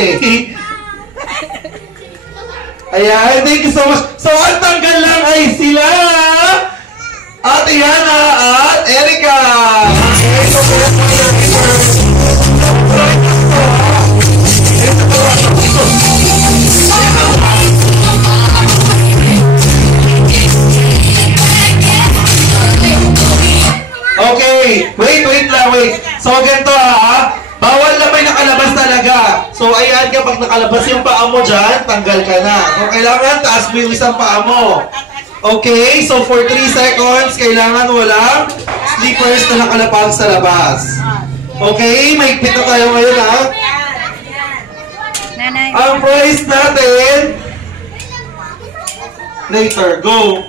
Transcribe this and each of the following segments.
Okay. Ayan, thank you so much. So, ang tanggal lang ay sila Ate Yana at Erica. Okay, so okay, wait lang. So, ganito bawal na may nakalabas talaga. So, ayan, kapag nakalabas yung paa mo dyan, tanggal ka na. So, kailangan taas mo yung isang paa mo. Okay, so for 3 seconds, kailangan walang slippers na nakalapag sa labas. Okay, may pito tayo ngayon Ang price natin, later, go.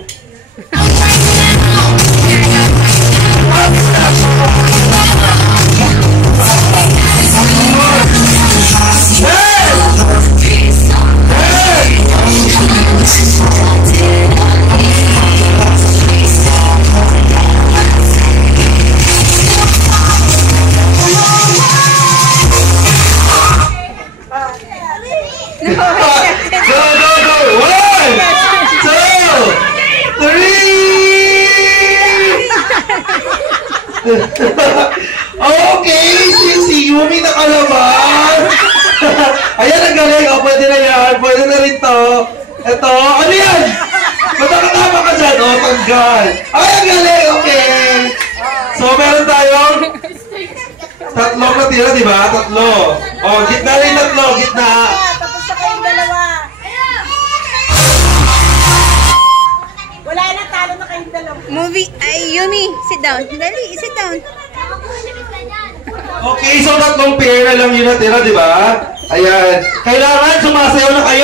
Okay, si Yumi nakalabas. Ayan, ang galing. O, pwede na yan. Pwede na rin to. Ito, ano yan? Matakatama ka dyan. O, tanggal. Ay, ang galing. Okay. So, meron tayong tatlong natira, di ba? Tatlo. O, gitna rin tatlo. Gitna. Tapos na kayong dalawa. Wala na, talo na kayong dalawa. Movie, ay, Yumi, sit down. Dali, sit down. Okay, so tatlong pair na lang yun natira, di ba? Ayan. Kailangan sumasayaw na kayo.